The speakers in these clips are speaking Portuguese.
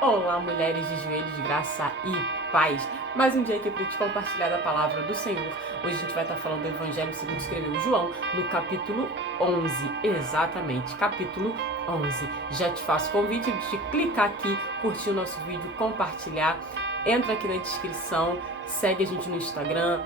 Olá, mulheres de joelhos, graça e paz. Mais um dia aqui para te compartilhar da palavra do Senhor. Hoje a gente vai estar falando do Evangelho segundo escreveu João, no capítulo 11. Exatamente, capítulo 11. Já te faço convite de clicar aqui, curtir o nosso vídeo, compartilhar. Entra aqui na descrição, segue a gente no Instagram,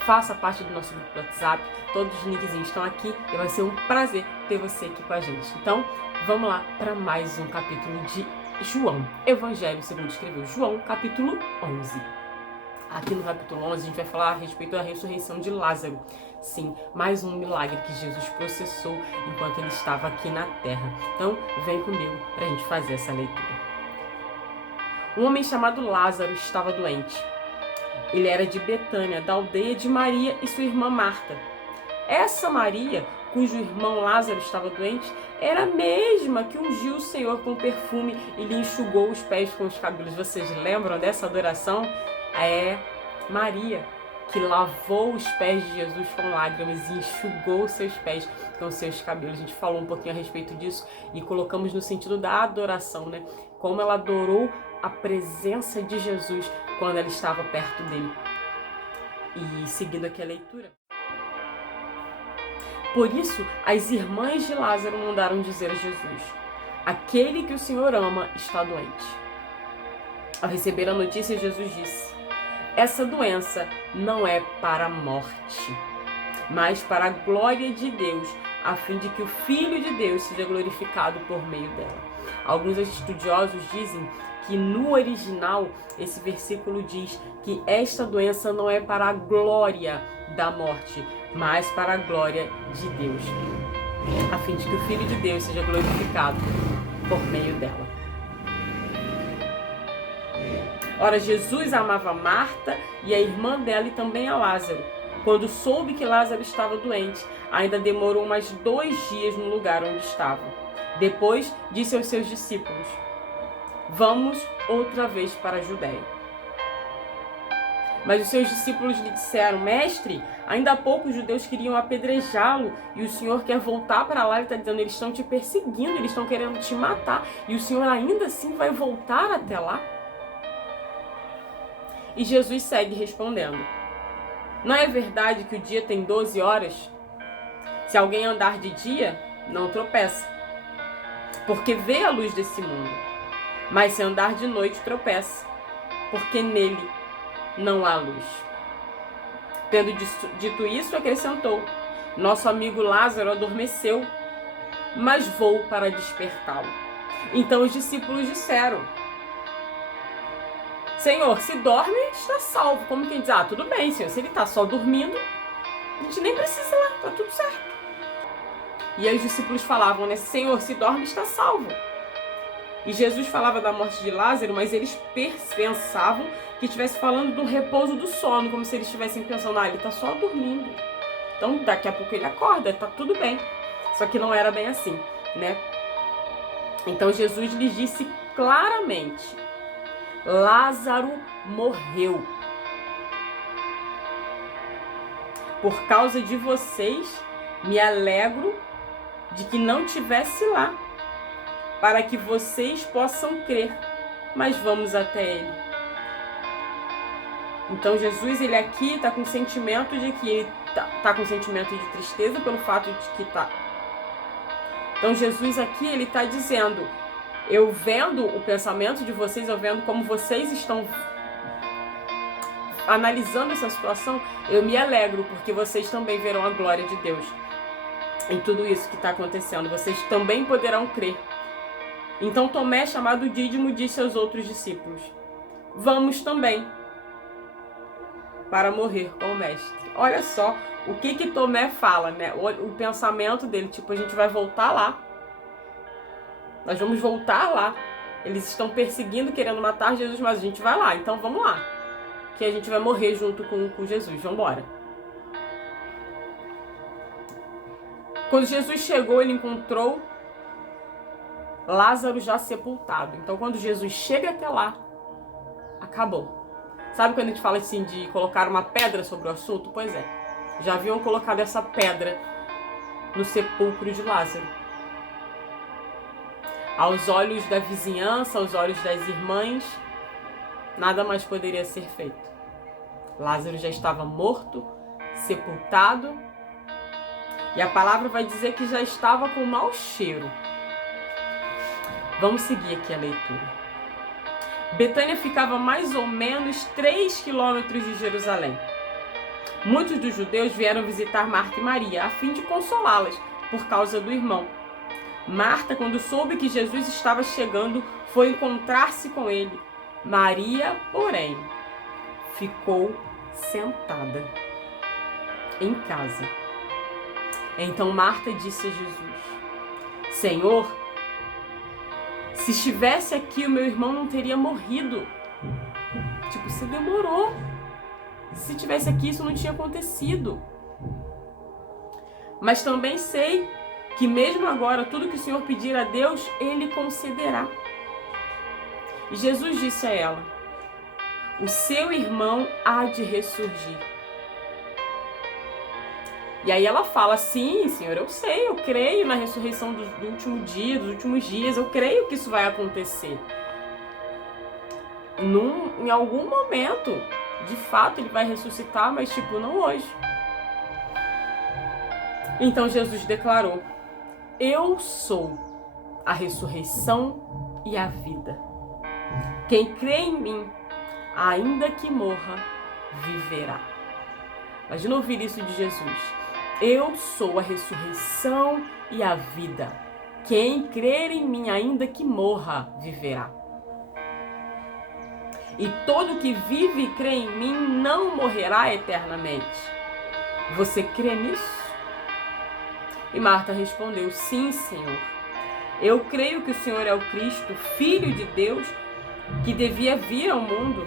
faça parte do nosso grupo do WhatsApp. Todos os linkzinhos estão aqui e vai ser um prazer ter você aqui com a gente. Então, vamos lá para mais um capítulo de João, Evangelho segundo escreveu João, capítulo 11. Aqui no capítulo 11 a gente vai falar a respeito da ressurreição de Lázaro. Sim, mais um milagre que Jesus processou enquanto ele estava aqui na terra. Então, vem comigo para a gente fazer essa leitura. Um homem chamado Lázaro estava doente. Ele era de Betânia, da aldeia de Maria e sua irmã Marta. Essa Maria, cujo irmão Lázaro estava doente, era a mesma que ungiu o Senhor com perfume e lhe enxugou os pés com os cabelos. Vocês lembram dessa adoração? É Maria que lavou os pés de Jesus com lágrimas e enxugou os seus pés com seus cabelos. A gente falou um pouquinho a respeito disso e colocamos no sentido da adoração, né? Como ela adorou a presença de Jesus quando ela estava perto dele. E seguindo aqui a leitura. Por isso, as irmãs de Lázaro mandaram dizer a Jesus: aquele que o Senhor ama está doente. Ao receber a notícia, Jesus disse: essa doença não é para a morte, mas para a glória de Deus, a fim de que o Filho de Deus seja glorificado por meio dela. Alguns estudiosos dizem que no original esse versículo diz que esta doença não é para a glória da morte, mas para a glória de Deus, a fim de que o Filho de Deus seja glorificado por meio dela. Ora, Jesus amava Marta e a irmã dela e também a Lázaro. Quando soube que Lázaro estava doente, ainda demorou mais 2 dias no lugar onde estava. Depois disse aos seus discípulos: vamos outra vez para a Judéia. Mas os seus discípulos lhe disseram: mestre, ainda há pouco os judeus queriam apedrejá-lo e o Senhor quer voltar para lá. Ele está dizendo: eles estão te perseguindo, eles estão querendo te matar e o Senhor ainda assim vai voltar até lá? E Jesus segue respondendo: não é verdade que o dia tem 12 horas? Se alguém andar de dia, não tropeça, porque vê a luz desse mundo. Mas se andar de noite, tropeça, porque nele não há luz. Tendo dito isso, acrescentou: nosso amigo Lázaro adormeceu, mas vou para despertá-lo. Então os discípulos disseram: Senhor, se dorme, está salvo. Como quem diz: tudo bem, Senhor, se ele está só dormindo, a gente nem precisa lá, está tudo certo. E aí os discípulos falavam, né? Senhor, se dorme, está salvo. E Jesus falava da morte de Lázaro, mas eles pensavam que estivesse falando do repouso do sono, como se eles estivessem pensando: ele está só dormindo. Então daqui a pouco ele acorda, está tudo bem. Só que não era bem assim, né? Então Jesus lhes disse claramente: Lázaro morreu. Por causa de vocês, me alegro de que não estivesse lá, para que vocês possam crer, mas vamos até ele. Então Jesus, ele aqui está com sentimento de que ele está com sentimento de tristeza pelo fato de que está. Então Jesus aqui, ele está dizendo: eu vendo o pensamento de vocês, eu vendo como vocês estão analisando essa situação, eu me alegro, porque vocês também verão a glória de Deus em tudo isso que está acontecendo. Vocês também poderão crer. Então Tomé, chamado Dídimo, disse aos outros discípulos: vamos também para morrer com o mestre. Olha só o que Tomé fala, né? O pensamento dele, tipo, a gente vai voltar lá. Nós vamos voltar lá. Eles estão perseguindo, querendo matar Jesus, mas a gente vai lá. Então vamos lá, que a gente vai morrer junto com Jesus. Vamos embora. Quando Jesus chegou, ele encontrou Lázaro já sepultado. Então quando Jesus chega até lá, acabou. Sabe quando a gente fala assim de colocar uma pedra sobre o assunto? Pois é, já haviam colocado essa pedra no sepulcro de Lázaro. Aos olhos da vizinhança, aos olhos das irmãs, nada mais poderia ser feito. Lázaro já estava morto, sepultado, e a palavra vai dizer que já estava com mau cheiro. Vamos seguir aqui a leitura. Betânia ficava mais ou menos 3 quilômetros de Jerusalém. Muitos dos judeus vieram visitar Marta e Maria, a fim de consolá-las por causa do irmão. Marta, quando soube que Jesus estava chegando, foi encontrar-se com ele. Maria, porém, ficou sentada em casa. Então Marta disse a Jesus: Senhor, se estivesse aqui, o meu irmão não teria morrido. Tipo, você demorou. Se estivesse aqui, isso não tinha acontecido. Mas também sei que mesmo agora, tudo que o Senhor pedir a Deus, Ele concederá. E Jesus disse a ela: o seu irmão há de ressurgir. E aí ela fala: sim, Senhor, eu sei, eu creio na ressurreição do último dia, dos últimos dias, eu creio que isso vai acontecer. Em algum momento, de fato, ele vai ressuscitar, mas tipo, não hoje. Então Jesus declarou: eu sou a ressurreição e a vida. Quem crê em mim, ainda que morra, viverá. Imagina ouvir isso de Jesus. Eu sou a ressurreição e a vida. Quem crer em mim, ainda que morra, viverá. E todo que vive e crê em mim não morrerá eternamente. Você crê nisso? E Marta respondeu: sim, Senhor. Eu creio que o Senhor é o Cristo, Filho de Deus, que devia vir ao mundo.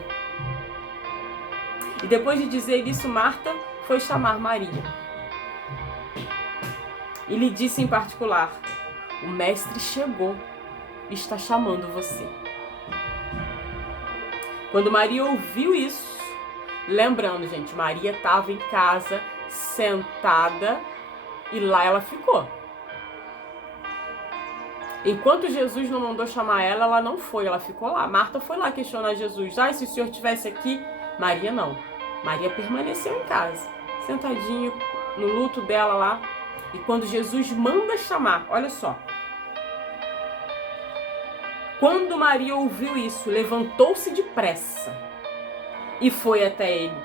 E depois de dizer isso, Marta foi chamar Maria. E lhe disse em particular: o mestre chegou e está chamando você. Quando Maria ouviu isso, lembrando, gente, Maria estava em casa, sentada, e lá ela ficou. Enquanto Jesus não mandou chamar ela, ela não foi, ela ficou lá. Marta foi lá questionar Jesus: ah, se o Senhor estivesse aqui? Maria não. Maria permaneceu em casa, sentadinha no luto dela lá. E quando Jesus manda chamar, olha só. Quando Maria ouviu isso, levantou-se depressa e foi até ele.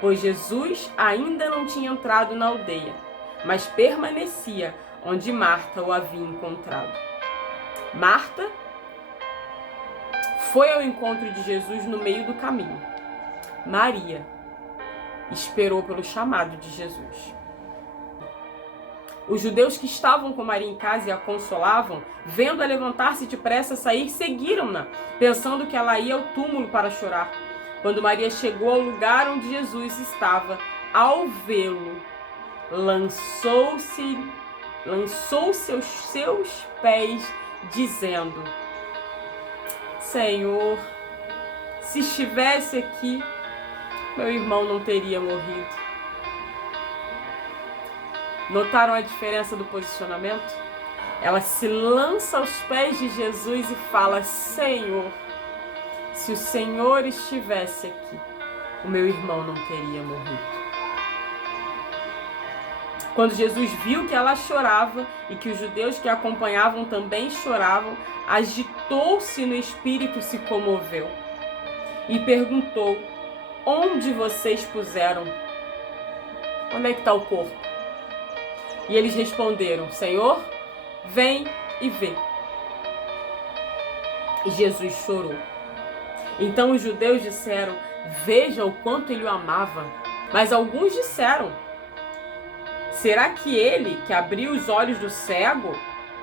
Pois Jesus ainda não tinha entrado na aldeia, mas permanecia onde Marta o havia encontrado. Marta foi ao encontro de Jesus no meio do caminho. Maria esperou pelo chamado de Jesus. Os judeus que estavam com Maria em casa e a consolavam, vendo-a levantar-se depressa sair, seguiram-na, pensando que ela ia ao túmulo para chorar. Quando Maria chegou ao lugar onde Jesus estava, ao vê-lo, lançou-se aos seus pés, dizendo: Senhor, se estivesse aqui, meu irmão não teria morrido. Notaram a diferença do posicionamento? Ela se lança aos pés de Jesus e fala: Senhor, se o Senhor estivesse aqui, o meu irmão não teria morrido. Quando Jesus viu que ela chorava e que os judeus que a acompanhavam também choravam, agitou-se no espírito e se comoveu. E perguntou: onde vocês puseram? Onde é que está o corpo? E eles responderam: Senhor, vem e vê. E Jesus chorou. Então os judeus disseram: veja o quanto ele o amava. Mas alguns disseram: será que ele, que abriu os olhos do cego,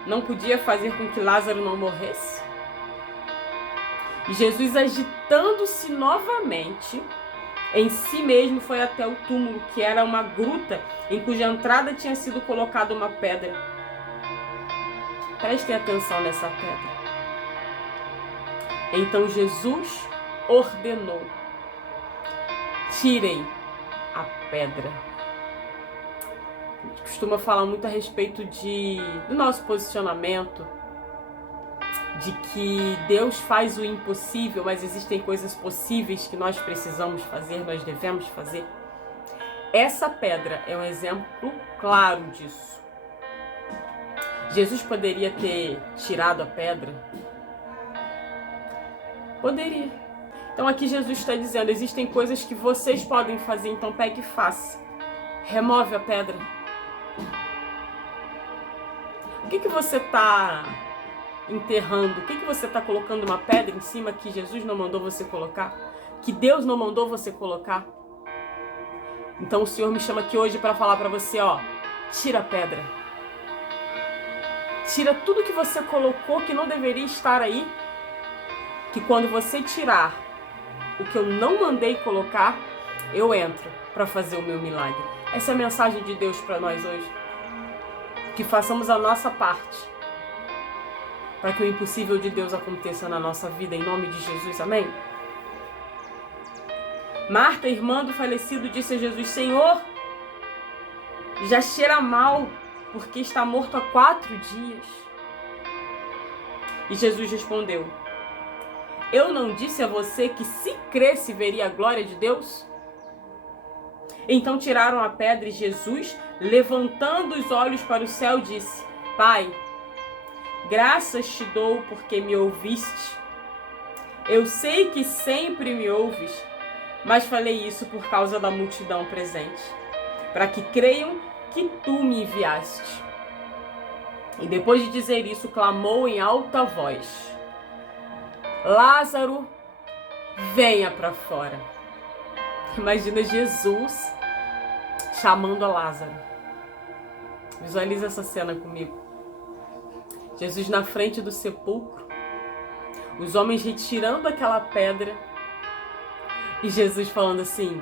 não podia fazer com que Lázaro não morresse? E Jesus, agitando-se novamente, em si mesmo foi até o túmulo, que era uma gruta em cuja entrada tinha sido colocada uma pedra. Prestem atenção nessa pedra. Então Jesus ordenou: tirem a pedra. A gente costuma falar muito a respeito do nosso posicionamento, de que Deus faz o impossível, mas existem coisas possíveis que nós precisamos fazer, nós devemos fazer. Essa pedra é um exemplo claro disso. Jesus poderia ter tirado a pedra? Poderia. Então aqui Jesus está dizendo, existem coisas que vocês podem fazer, então pegue e faça. Remove a pedra. O que você está enterrando? O que você está colocando uma pedra em cima que Jesus não mandou você colocar? Que Deus não mandou você colocar? Então o Senhor me chama aqui hoje para falar para você, ó, tira a pedra. Tira tudo que você colocou que não deveria estar aí. Que quando você tirar o que eu não mandei colocar, eu entro para fazer o meu milagre. Essa é a mensagem de Deus para nós hoje. Que façamos a nossa parte para que o impossível de Deus aconteça na nossa vida, em nome de Jesus, amém? Marta, irmã do falecido, disse a Jesus, Senhor, já cheira mal, porque está morto há 4 dias. E Jesus respondeu, eu não disse a você que se cresce veria a glória de Deus? Então tiraram a pedra e Jesus, levantando os olhos para o céu, disse, Pai, graças te dou porque me ouviste. Eu sei que sempre me ouves, mas falei isso por causa da multidão presente, para que creiam que tu me enviaste. E depois de dizer isso, clamou em alta voz, Lázaro, venha para fora. Imagina Jesus chamando a Lázaro. Visualiza essa cena comigo. Jesus na frente do sepulcro, os homens retirando aquela pedra e Jesus falando assim,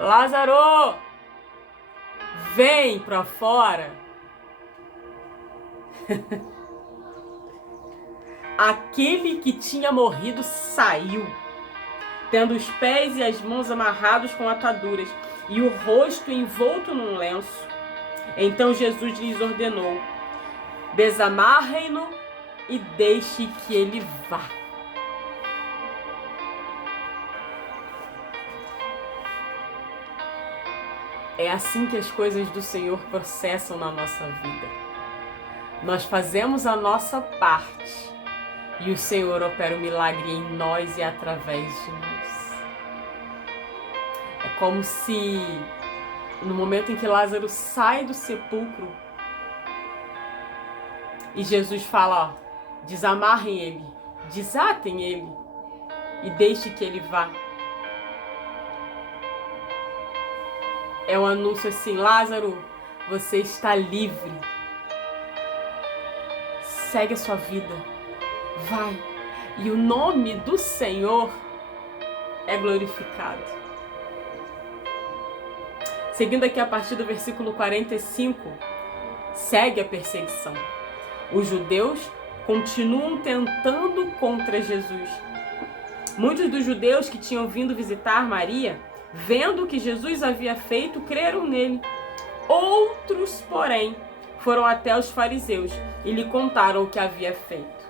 Lázaro, vem para fora. Aquele que tinha morrido saiu, tendo os pés e as mãos amarrados com ataduras e o rosto envolto num lenço. Então Jesus lhes ordenou, desamarrem-no e deixe que ele vá. É assim que as coisas do Senhor processam na nossa vida. Nós fazemos a nossa parte e o Senhor opera o milagre em nós e através de nós. É como se no momento em que Lázaro sai do sepulcro e Jesus fala, ó, desamarrem ele, desatem ele e deixe que ele vá. É um anúncio assim, Lázaro, você está livre. Segue a sua vida. Vai. E o nome do Senhor é glorificado. Seguindo aqui a partir do versículo 45, segue a perseguição. Os judeus continuam tentando contra Jesus. Muitos dos judeus que tinham vindo visitar Maria, vendo o que Jesus havia feito, creram nele. Outros, porém, foram até os fariseus e lhe contaram o que havia feito.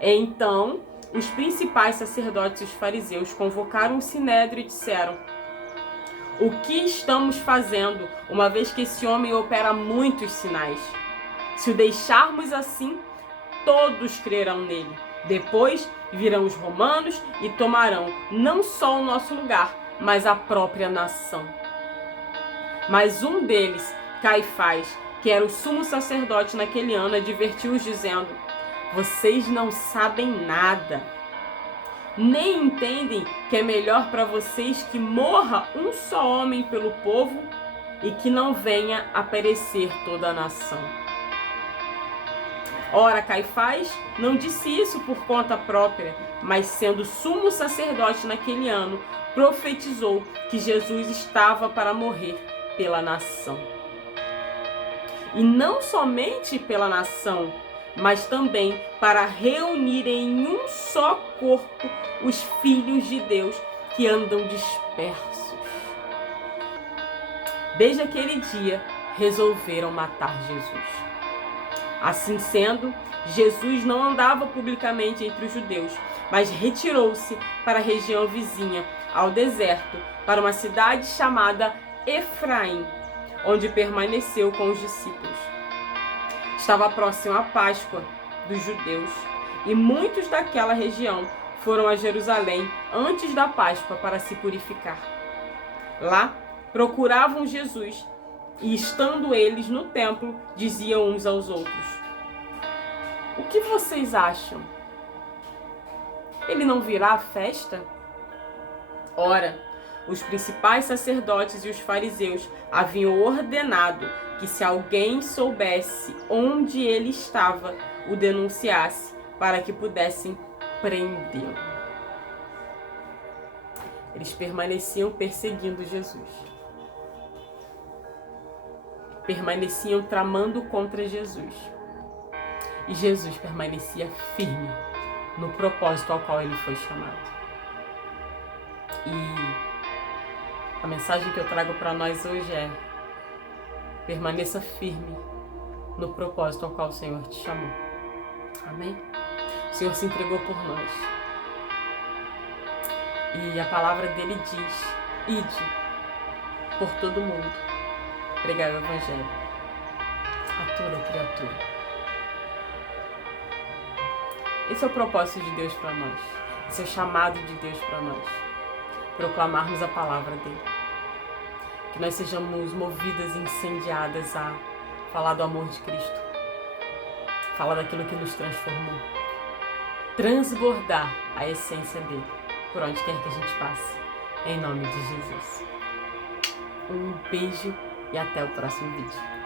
Então, os principais sacerdotes e os fariseus convocaram o sinédrio e disseram, o que estamos fazendo, uma vez que esse homem opera muitos sinais? Se o deixarmos assim, todos crerão nele. Depois virão os romanos e tomarão não só o nosso lugar, mas a própria nação. Mas um deles, Caifás, que era o sumo sacerdote naquele ano, advertiu-os dizendo, vocês não sabem nada, nem entendem que é melhor para vocês que morra um só homem pelo povo e que não venha a perecer toda a nação. Ora, Caifás não disse isso por conta própria, mas sendo sumo sacerdote naquele ano, profetizou que Jesus estava para morrer pela nação. E não somente pela nação, mas também para reunir em um só corpo os filhos de Deus que andam dispersos. Desde aquele dia, resolveram matar Jesus. Assim sendo, Jesus não andava publicamente entre os judeus, mas retirou-se para a região vizinha, ao deserto, para uma cidade chamada Efraim, onde permaneceu com os discípulos. Estava próximo à Páscoa dos judeus, e muitos daquela região foram a Jerusalém antes da Páscoa para se purificar. Lá procuravam Jesus, e estando eles no templo, diziam uns aos outros: "O que vocês acham? Ele não virá à festa?" Ora, os principais sacerdotes e os fariseus haviam ordenado que, se alguém soubesse onde ele estava, o denunciasse, para que pudessem prendê-lo. Eles permaneciam perseguindo Jesus. Permaneciam tramando contra Jesus. E Jesus permanecia firme no propósito ao qual ele foi chamado. E a mensagem que eu trago para nós hoje é: permaneça firme no propósito ao qual o Senhor te chamou. Amém? O Senhor se entregou por nós. E a palavra dele diz: ide por todo mundo, pregar o Evangelho a toda criatura. Esse é o propósito de Deus para nós. Esse é o chamado de Deus para nós. Proclamarmos a palavra dele. Que nós sejamos movidas e incendiadas a falar do amor de Cristo. Falar daquilo que nos transformou. Transbordar a essência dele por onde quer que a gente passe. Em nome de Jesus. Um beijo e até o próximo vídeo.